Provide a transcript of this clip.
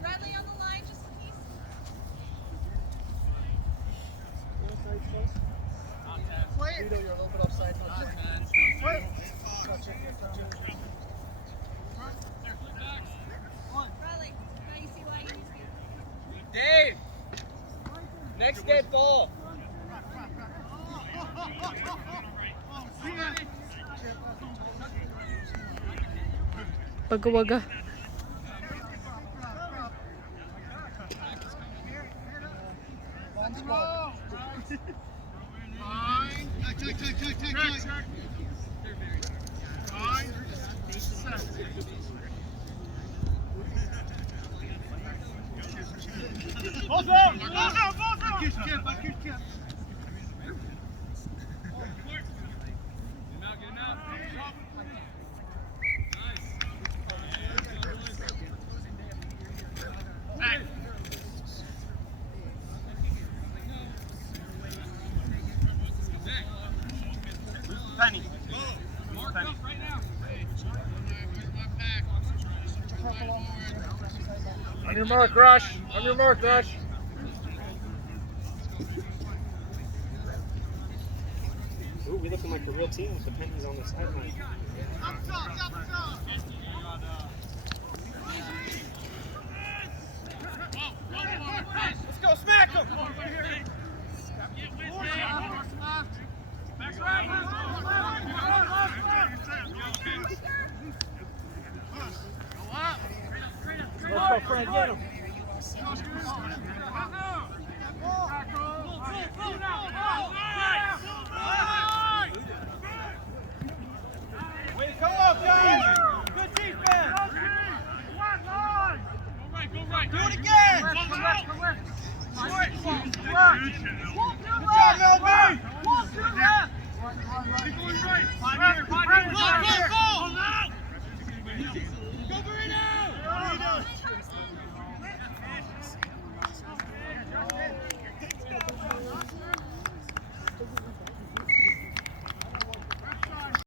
Bradley on the line, just please. Vito, you're a little bit offside. Bradley, now you see why you need to. Dave! Next dead ball! Baga-waga. Penny. On your mark, Rush. On your mark, Rush. Ooh, we looking like a real team with the pennies on the sideline. Let's go smack him! Let's go, Frank. Get him.